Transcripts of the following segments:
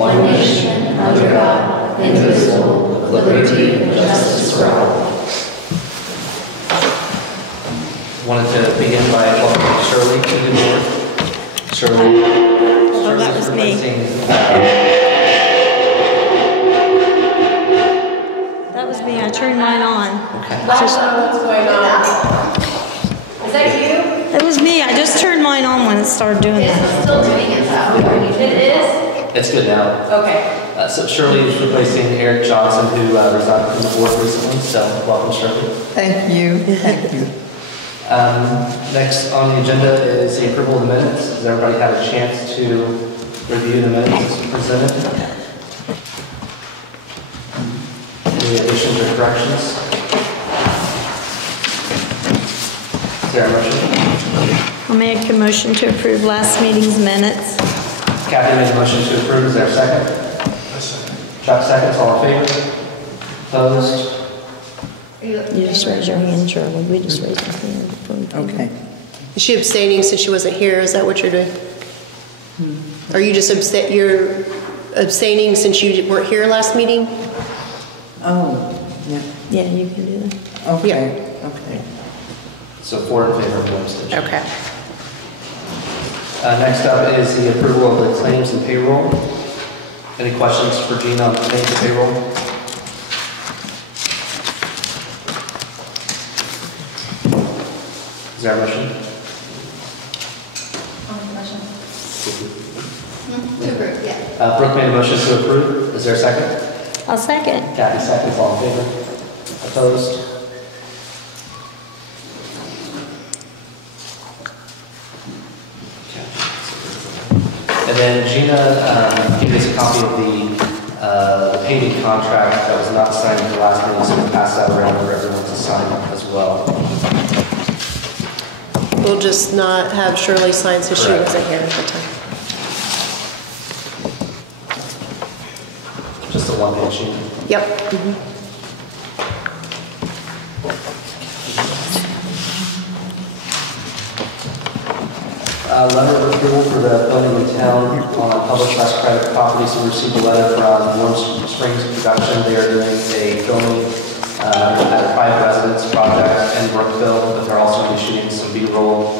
one nation, under God, indivisible, with liberty and justice for all. Wanted to begin by welcoming Shirley to the board. Shirley. Oh, that was me. That was me. I turned mine on. Okay. What's going on? Is that you? It was me. I just turned mine on when it started doing that. It's still doing it though. It is? It's good now. Okay. So Shirley is replacing Eric Johnson, who resigned from the board recently. So welcome, Shirley. Thank you. Thank you. Next on the agenda is the approval of the minutes. Has everybody had a chance to review the minutes as presented? Any additions or corrections? Is there a motion? I'll make a motion to approve last meeting's minutes. Kathy made a motion to approve. Is there a second? Chuck seconds. All in favor? Opposed? You just raise your hand, Shirley. We just raised our hand. Okay. Is she abstaining since she wasn't here? Is that what you're doing? Are you just you're abstaining since you weren't here last meeting? Oh, yeah. Yeah, you can do that. Okay. Yeah. Okay. So 4 in favor, no abstention. Okay. Next up is the approval of the claims and payroll. Any questions for Gina on claims and payroll? Is there a motion? To approve, yeah. Brooke made a motion to approve. Is there a second? I'll second. Kathy seconds. All in favor? Opposed? And then Gina gave us a copy of the paving contract that was not signed at the last meeting, so we'll pass that around for everyone to sign as well. We'll just not have Shirley sign since she Correct. wasn't here at the time. Just the one page sheet. Yep. Letter of approval for the building in town on public/private properties. We received a letter from Warm Springs Production. They are doing a filming at a private residence project in Brookville, but they're also going to be shooting some B-roll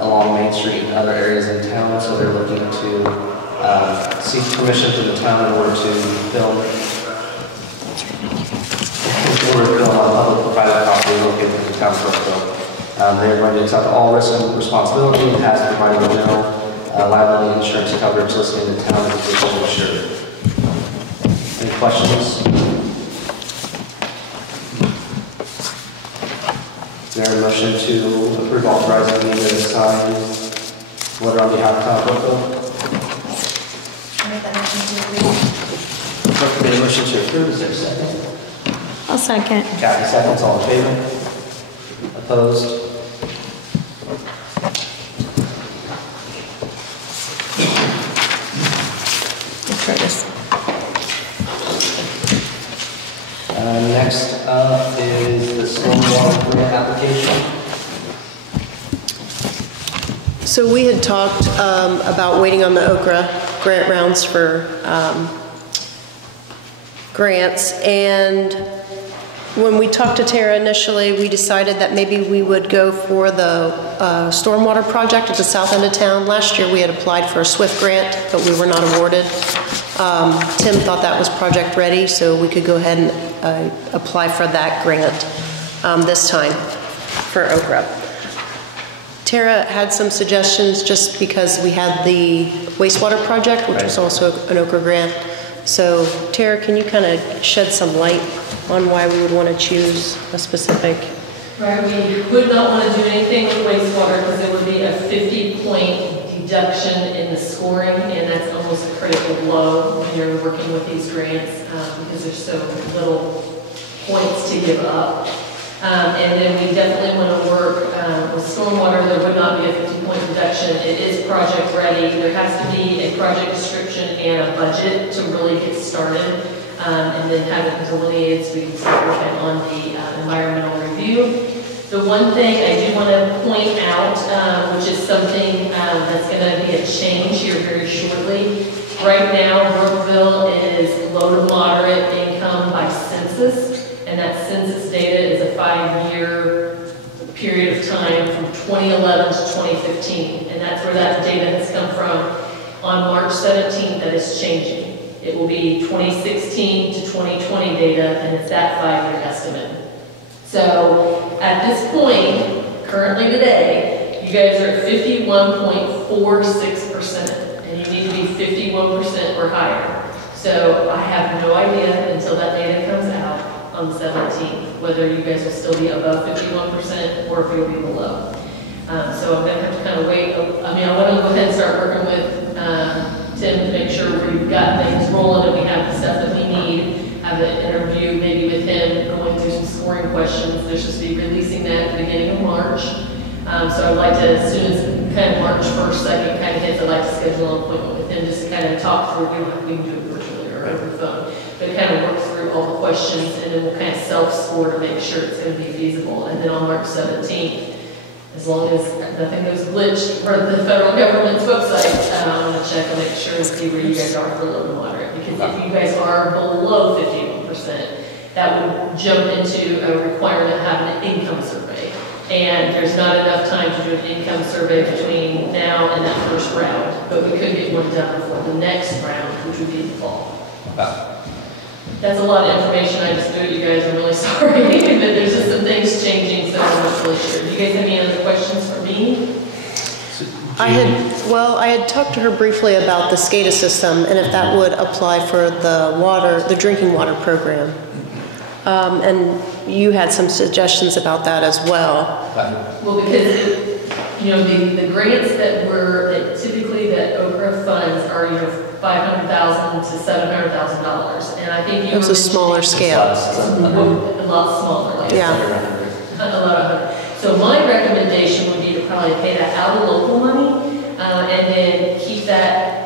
along Main Street and other areas in town. So they're looking to seek permission from the town in order to film on public-private property located in the town of Brookville. They are going to accept all risk and responsibility and has provided general liability insurance coverage listed in the town as official insured. Any questions? Is there a motion to approve authorizing me to sign letter on behalf of town of Brookville? I make that motion to approve. Brooke made a motion to approve. Is there a second? I'll second. Kathy seconds. All in favor? Opposed? Curtis. Next up is the Stormwater Grant application. So we had talked about waiting on the Okra grant rounds for grants, and when we talked to Tara initially, we decided that maybe we would go for the stormwater project at the south end of town. Last year we had applied for a SWIFT grant, but we were not awarded. Tim thought that was project ready, so we could go ahead and apply for that grant this time for Okra. Tara had some suggestions just because we had the wastewater project, which was also an Okra grant. So Tara, can you kind of shed some light on why we would want to choose a specific? Right, we would not want to do anything with wastewater because it would be a 50-point deduction in the scoring, and that's almost a critical blow when you're working with these grants because there's so little points to give up. And then we definitely want to work with stormwater. There would not be a 50-point deduction. It is project ready. There has to be a project description and a budget to really get started. And then have it delineated so we can start working on the environmental review. The one thing I do want to point out, which is something that's going to be a change here very shortly. Right now, Brookville 2011 to 2015, and that's where that data has come from. On March 17th, that is changing. It will be 2016 to 2020 data, and it's that 5-year estimate. So at this point, currently today, you guys are at 51.46%, and you need to be 51% or higher. So I have no idea until that data comes out on the 17th, whether you guys will still be above 51% or if you'll be below. So I'm gonna have to kind of wait. I mean, I want to go ahead and start working with Tim to make sure we've got things rolling and we have the stuff that we need. Have an interview maybe with him, going through some scoring questions. They're supposed to be releasing that at the beginning of March. So I'd like to, as soon as kind of March 1st, 2nd kind of hits, I'd like to schedule an appointment with him just to kind of talk through. We can do it virtually or over the phone, but kind of work through all the questions, and then we'll kind of self-score to make sure it's going to be feasible. And then on March 17th, as long as nothing goes glitched for the federal government's website, I'm going to check and make sure and see where you guys are for low to moderate. Because if you guys are below 51%, that would jump into a requirement of having an income survey. And there's not enough time to do an income survey between now and that first round, but we could get one done before the next round, which would be in the fall. That's a lot of information I just threw at you guys. I'm really sorry, but there's just some things changing, so I'm not really sure. Do you guys have any other questions for me? I had talked to her briefly about the SCADA system and if that would apply for the drinking water program. And you had some suggestions about that as well. Well, because the grants that typically that OCRA funds are $500,000 to $700,000, and I think it was a smaller scale. A lot smaller, like yeah, a lot of. So my recommendation would be to probably pay that out of local money, and then keep that.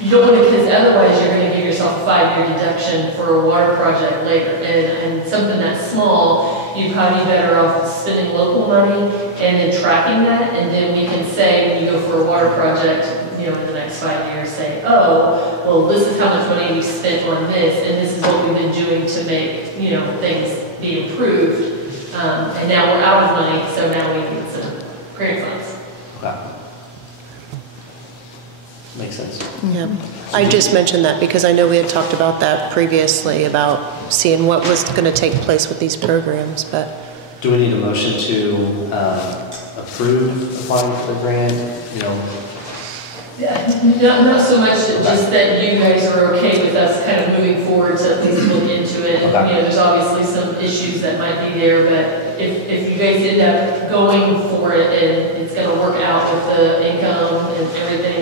You don't want to, because otherwise you're going to give yourself a 5-year deduction for a water project later, and something that's small, you'd probably be better off spending local money and then tracking that, and then we can say when you go for a water project, in the next 5 years, say, oh, well, this is how much money we spent on this, and this is what we've been doing to make, things be improved, and now we're out of money, so now we can get some grant funds. Okay. Makes sense. Yeah. I just mentioned that because I know we had talked about that previously, about seeing what was going to take place with these programs, but. Do we need a motion to approve applying for the grant? Not so much just that you guys are okay with us kind of moving forward to at least look into it. Okay. There's obviously some issues that might be there, but if you guys end up going for it and it's going to work out with the income and everything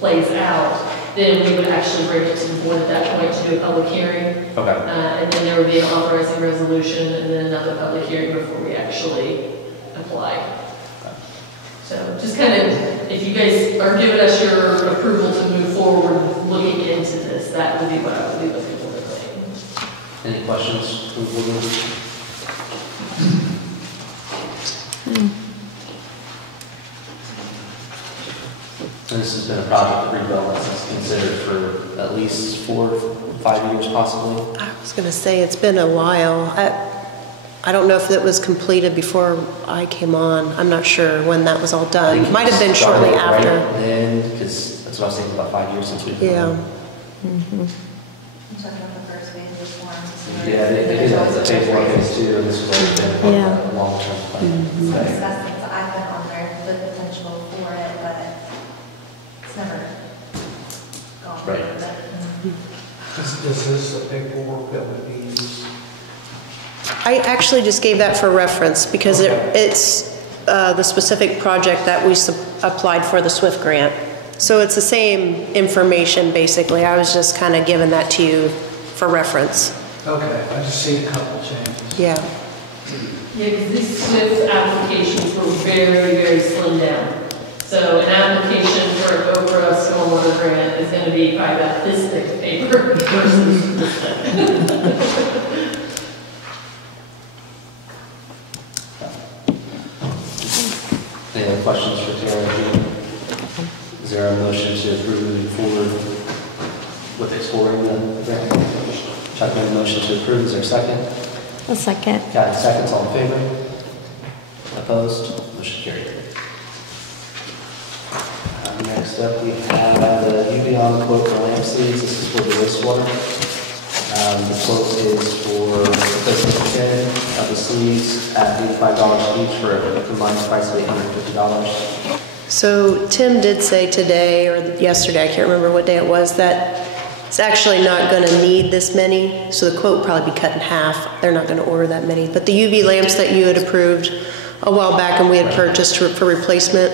plays out, then we would actually bring it to the board at that point to do a public hearing. Okay. And then there would be an authorizing resolution and then another public hearing before we actually apply. So just kind of, if you guys are giving us your approval to move forward looking into this, that would be what I would be looking for. Any questions from the board? And this has been a project that Brookville has considered for at least 4 or 5 years, possibly. I was going to say it's been a while. I don't know if it was completed before I came on. I'm not sure when that was all done. It might have been shortly after. Right then, because that's what I was thinking, about 5 years since we've been on. I'm talking about the first phase of this one. Yeah, they did that as a phase 1, phase 2, and this was always been a long-term plan. So discussing, so I've been on there, the potential for it, but it's never gone. Right. Is this the paperwork that would be used? I actually just gave that for reference because it's the specific project that we applied for the SWIFT grant. So it's the same information, basically. I was just kind of giving that to you for reference. Okay, I just see a couple changes. Yeah. Yeah, because these SWIFT applications were very, very slimmed down. So an application for an OCRA Stormwater Grant is going to be probably about this thick of paper versus this thick. Any other questions for Tara? Is there a motion to approve moving forward with exploring the grant? Chuck made a motion to approve. Is there a second? A second. Got it. Seconds. All in favor? Opposed? Motion carried. up, we have the Uveon quote for lamp sleeves. This is for the wastewater. The quote is for replacement 10 of the sleeves at $85 each for a combined price of $850. So Tim did say today or yesterday, I can't remember what day it was, that it's actually not going to need this many. So the quote will probably be cut in half. They're not going to order that many. But the UV lamps that you had approved a while back and we had purchased for replacement,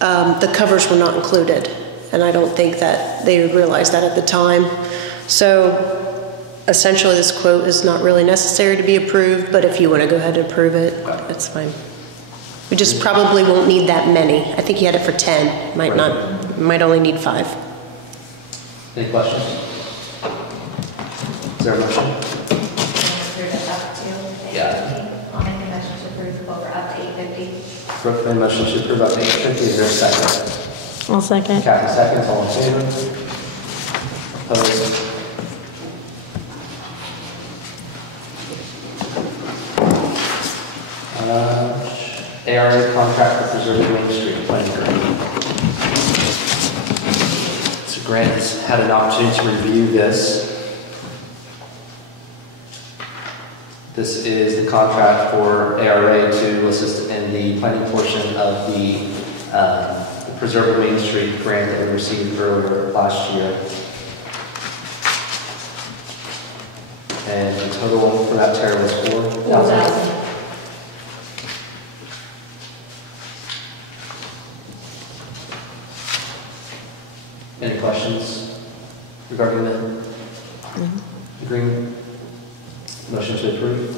the covers were not included. And I don't think that they realized that at the time. So essentially, this quote is not really necessary to be approved, but if you want to go ahead and approve it, that's fine. We just probably won't need that many. I think you had it for 10. Might only need 5. Any questions? Is there a motion? Approve it up to $850. I'll make a motion to approve the quote for up to $850. Brooke made a motion to approve up to $850. Is there a second? I'll second. Kathy seconds. All in favor? Opposed? ARA contract for preserving Main Street planning grant. So Grant has had an opportunity to review this. This is the contract for ARA to assist in the planning portion of the Preserving Main Street grant that we received earlier last year. And the total for that, Tara, was $4,000. Any questions regarding the agreement? Motion to approve?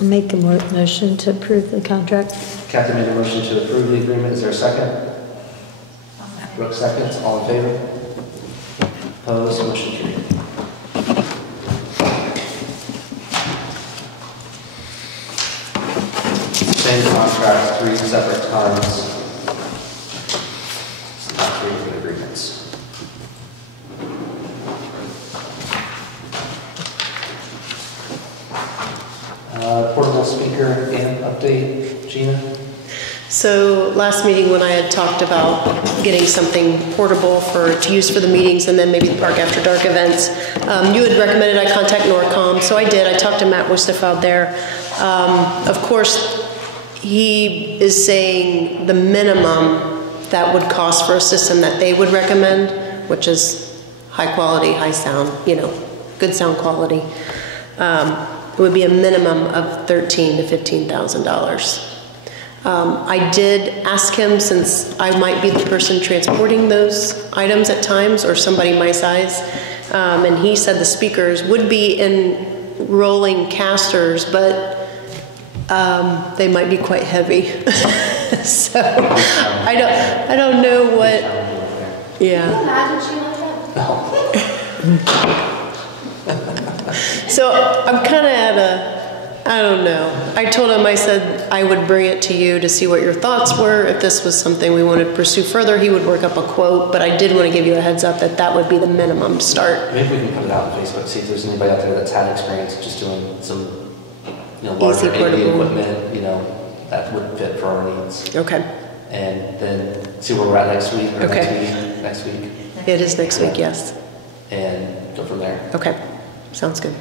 I'll make a motion to approve the contract. Kathy made a motion to approve the agreement. Is there a second? Brooke seconds. All in favor? Opposed? Motion carried. Same contract, 3 separate times. Not 3 different agreements. Portable speaker amp update, Gina? So last meeting when I had talked about getting something portable to use for the meetings and then maybe the park after dark events, you had recommended I contact Norcom, so I did. I talked to Matt Wusthoff out there. Of course, he is saying the minimum that would cost for a system that they would recommend, which is high quality, high sound, good sound quality. It would be a minimum of $13,000 to $15,000. I did ask him, since I might be the person transporting those items at times, or somebody my size, and he said the speakers would be in rolling casters, but they might be quite heavy. So I don't know what. Yeah. Can you imagine she like that? So I'm kind of at I don't know. I told him, I said I would bring it to you to see what your thoughts were. If this was something we wanted to pursue further, he would work up a quote, but I did want to give you a heads up that would be the minimum to start. Maybe we can put it out on Facebook, see if there's anybody out there that's had experience just doing some, larger AV equipment, that would fit for our needs. Okay. And then see where we're at next week, or next week. It is next week, yes. And go from there. Okay, sounds good.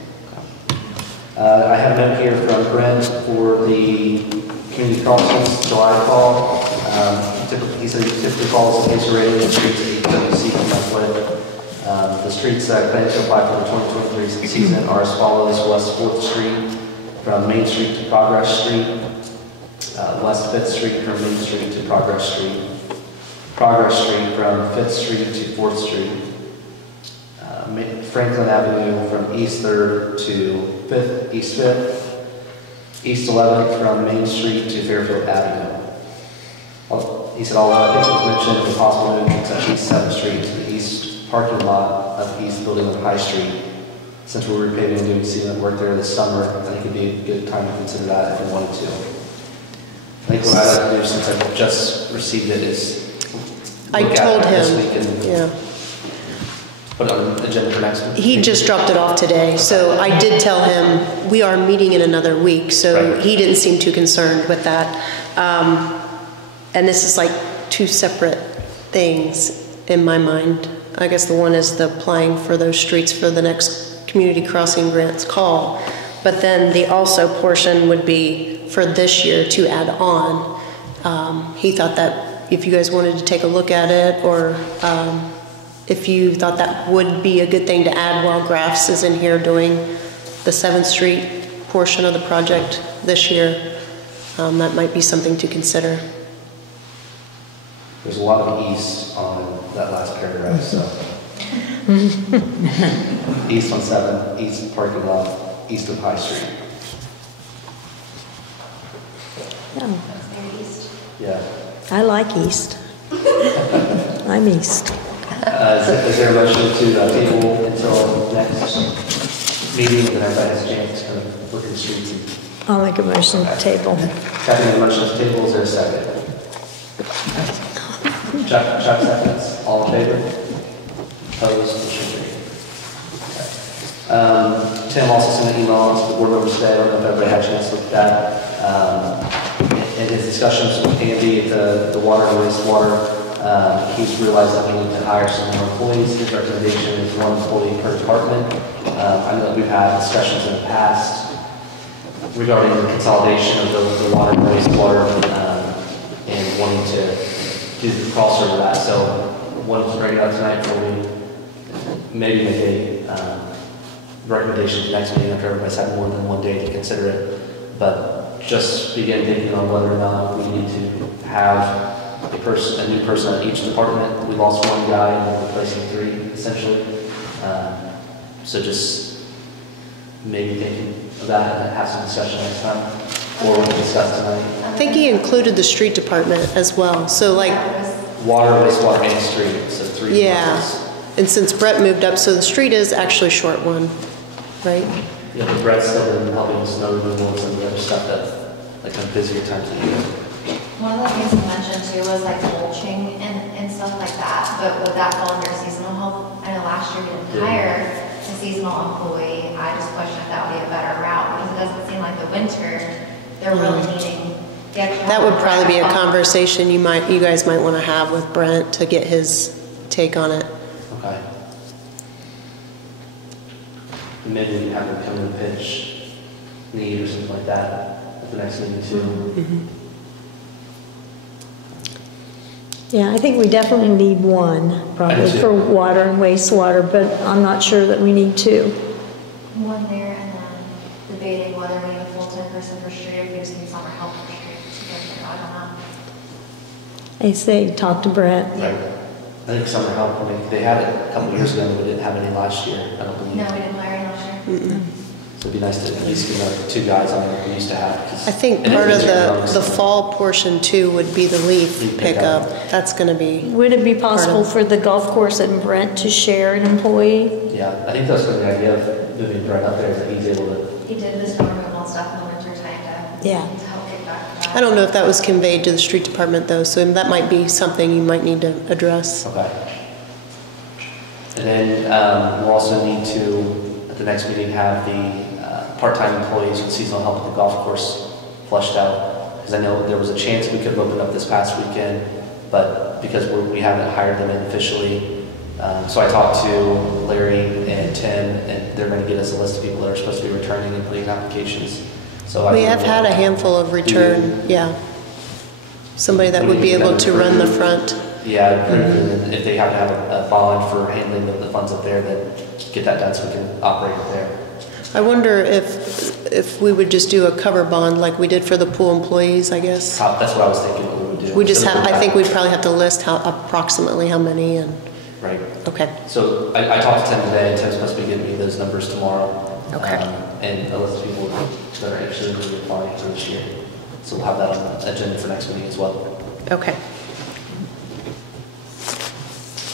I have a note here from Brent for the community crossings July call. He said he typically calls the case rating the streets that you see come up with. The streets that plan to apply for the 2023 season are as follows: West 4th Street from Main Street to Progress Street, West 5th Street from Main Street to Progress Street, Progress Street from 5th Street to 4th Street, Franklin Avenue from East 3rd to 5th, East 5th, East 11th from Main Street to Fairfield Avenue. He said, although I think it was mentioned the possible movement to East 7th Street to the east parking lot of the east building of High Street. Since we're repaving and doing cement work there this summer, I think it'd be a good time to consider that if we wanted to. I think what I'd like to do, since I've just received it, is I told him, this week and yeah. put it on the agenda for next week. He just dropped it off today, so I did tell him we are meeting in another week, so Right. he didn't seem too concerned with that. And this is like 2 separate things in my mind. I guess the one is the applying for those streets for the next community crossing grants call. But then the also portion would be for this year to add on. He thought that if you guys wanted to take a look at it, or if you thought that would be a good thing to add while Graffs is in here doing the 7th Street portion of the project this year, that might be something to consider. There's a lot of east on that last paragraph, so. East on 7, east parking lot, east of High Street. Yeah, Yeah. I like east. I'm east. Is there a motion to table until next meeting, then everybody has a chance to kind of look at the streets? I'll make a motion to table. Kathy made a motion to table, is there a second? Chuck seconds, all in favor? Opposed, motion carried. Okay. Tim also sent an email to the board members today, I don't know if everybody had a chance to look at that. In his discussions with Andy at the water and wastewater, he's realized that we need to hire some more employees. His recommendation is 1 employee per department. I know that we've had discussions in the past regarding the consolidation of the water and wastewater and wanting to do the crossover of that. So wanted to bring it up tonight before we maybe make a recommendation to next meeting after everybody's had more than 1 day to consider it. But just begin thinking on whether or not we need to have a new person at each department. We lost 1 guy and we're replacing 3 essentially. So just maybe thinking of that and have some discussion next time, or we'll discuss tonight. I think he included the street department as well. So like Water, wastewater, and street, so 3. yeah, and since Brett moved up, so the street is actually a short one, right? Yeah, but Brett's still been helping with snow removal and some of the other stuff that, like, on busier times of year. One of the things you mentioned too was like mulching and stuff like that, but would that fall under seasonal help? I know last year we didn't hire a seasonal employee. I just question if that would be a better route, because it doesn't seem like the winter, they're really needing the extra. That would probably be a conversation you guys might want to have with Brent to get his take on it. Okay. Maybe we can have him come and pitch need or something like that at the next meeting too. Mm-hmm. Yeah, I think we definitely need 1, probably for water and wastewater, but I'm not sure that we need 2. 1 there, and then debating whether we need a full-time person for street, or if we just need summer help for street. I don't know. I say, talk to Brett. Right. I think summer help, I mean, they had it a couple of years ago, but we didn't have any last year, I don't believe. No, we didn't hire any last year. So it'd be nice to at least get like 2 guys on there we used to have. I think part of the fall portion too would be the leaf pickup. That's going to be. Would it be possible for the golf course and Brent to share an employee? Yeah, I think that's the idea of moving Brent up there, is that he's able to. He did the snow removal stuff in the winter time to help get back. I don't know if that was conveyed to the street department though, so that might be something you might need to address. Okay. And then we'll also need to, at the next meeting, have the part-time employees with seasonal help at the golf course fleshed out. Because I know there was a chance we could have opened up this past weekend, but because we haven't hired them in officially. So I talked to Larry and Tim, and they're going to get us a list of people that are supposed to be returning and putting applications. So We have had a handful of return, yeah. Somebody that would be able to run the front. Yeah, and if they have to have a bond for handling the funds up there, then get that done so we can operate it there. I wonder if we would just do a cover bond like we did for the pool employees, I guess. That's what I was thinking what we would do. We just have, I think we'd probably have to list approximately how many and. Right. Okay. So I talked to Tim today, and Tim's supposed to be giving me those numbers tomorrow. Okay. And a list of people that are actually going to be applying for this year. So we'll have that on the agenda for next meeting as well. Okay.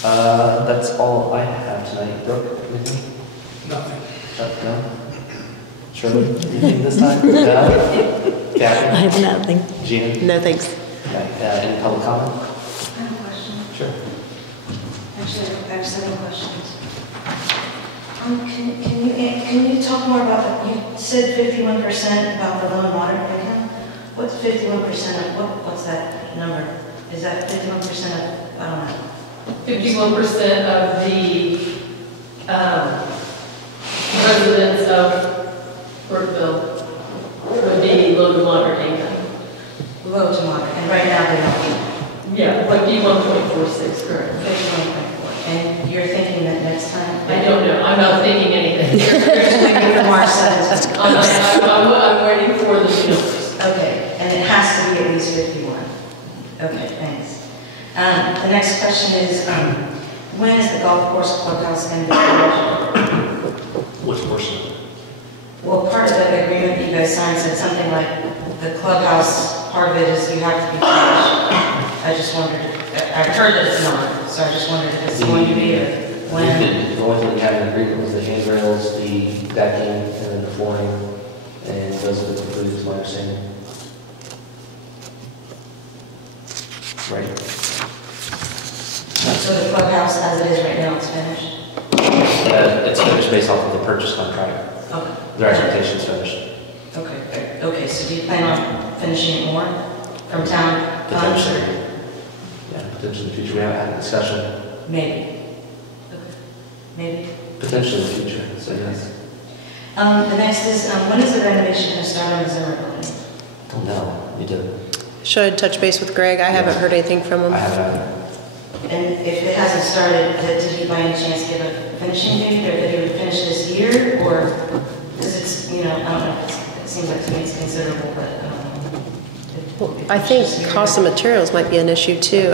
That's all I have tonight. Brooke, anything? Nothing. No? Shirley, anything this time? No? Kathy? I have nothing. Gina? No, thanks. Okay. Any public comment? I have a question. Sure. Actually, I have several questions. Can you talk more about, you said 51% about the low and moderate income? What's 51% of, what's that number? Is that 51% of, I don't know. 51% of the residents of Brookville would be low to moderate income. Low to moderate, and right now they don't. Yeah, like B1.46 currently. 51.4. And you're thinking that next time? I don't know, I'm not thinking anything. You're waiting for March 7th. I'm waiting for the numbers. Okay, and it has to be at least 51. Okay, thanks. The next question is, when is the golf course clubhouse going to be finished? Which portion? Well, part of the agreement you guys signed said something like the clubhouse part of it is you have to be finished. I just wondered, I've heard that it's not, so I just wondered if it's going to be or when. The only thing we had in agreement was the handrails, the decking, and then the flooring, and those are the concluded, is my understanding. Right. So the clubhouse as it is right now is finished? It's finished based off of the purchase contract. Okay. Their expectations finished. Okay, okay, so do you plan on finishing it more from town? Potentially. Yeah, potentially in the future. We haven't had a discussion. Maybe. Okay, maybe. Potentially in the future, so yes. The next is, when is the renovation going to start on the Zimmer building? Don't know. You do. Should I touch base with Greg? I haven't heard anything from him. I haven't. And if it hasn't started, did he by any chance give a finishing date, or that he would finish this year, or, because it's, you know, I don't know, it seems like to me it's considerable, but I don't know. I think cost of materials might be an issue too.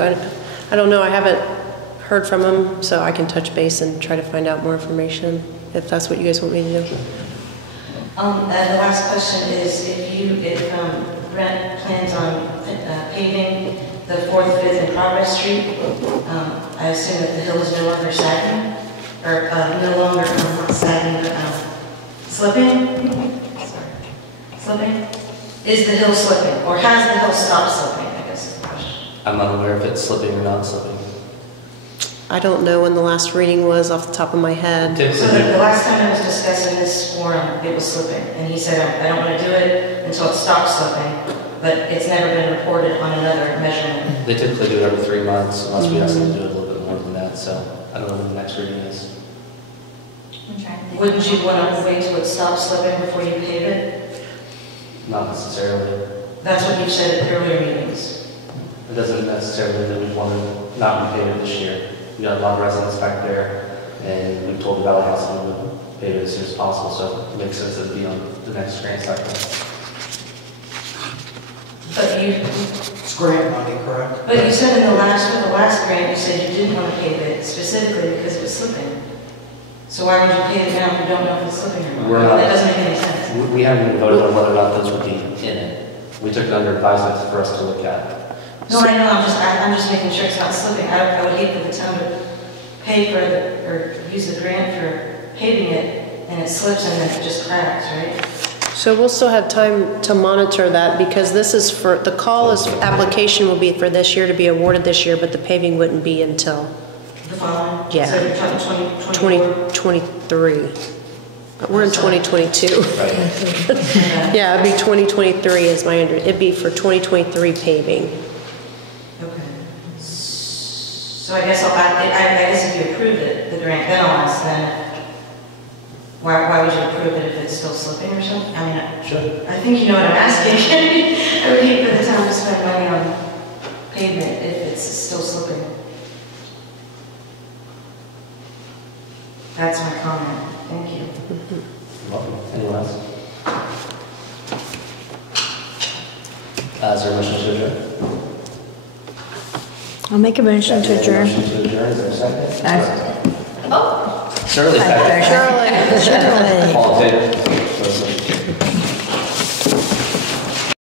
I don't know, I haven't heard from him, so I can touch base and try to find out more information, if that's what you guys want me to do. And the last question is, if Brent plans on paving the 4th, 5th, and Progress Street, I assume that the hill is no longer sagging, or no longer, not sagging, but slipping? Sorry. Slipping? Is the hill slipping, or has the hill stopped slipping, I guess is the question. I'm not aware if it's slipping or not slipping. I don't know when the last reading was off the top of my head. So the last time I was discussing this forum, it was slipping, and he said, I don't want to do it until it stops slipping, but it's never been reported on another measurement. They typically do it every 3 months, unless we ask them to do it a little bit more than that, so I don't know when the next reading is. I'm trying to think. Wouldn't you want to wait till it stops slipping before you pave it? Not necessarily. That's what you said at earlier meetings. It doesn't necessarily mean that we want to not repave it this year. We got a lot of residents back there, and we told the Valley House we would pave it as soon as possible, so it makes sense that it'd be on the next grant cycle. But you, It's grant money, correct? but you said in the last grant, you said you didn't want to pave it specifically because it was slipping. So why would you pave it now if you don't know if it's slipping or not? We're not- That doesn't make any sense. We haven't even voted on whether or not those would be in it. We took it under advisement for us to look at. No, I know, I'm just making sure it's not slipping. I would hate for the town to pay for or use the grant for paving it, and it slips and then it just cracks, right? So we'll still have time to monitor that, because this is for, the application will be for this year to be awarded this year, but the paving wouldn't be until The following? Yeah. So you're talking 2024? 2023. We're in 2022. Right. Yeah, it'd be 2023 is my it'd be for 2023 paving. Okay. So I guess I guess if you approve it, the grant, then I'll ask then, why would you approve it if it's still slipping or something? I mean, Sure. I think you know what I'm asking. I would hate for the town to spend money on pavement if it's still slipping. That's my comment. Thank you. Welcome. Anyone else? Is there a motion to adjourn? I'll make a motion to adjourn. Motion to adjourn, is there a second? Oh. Shirley, second. Shirley. Surely. All in favor?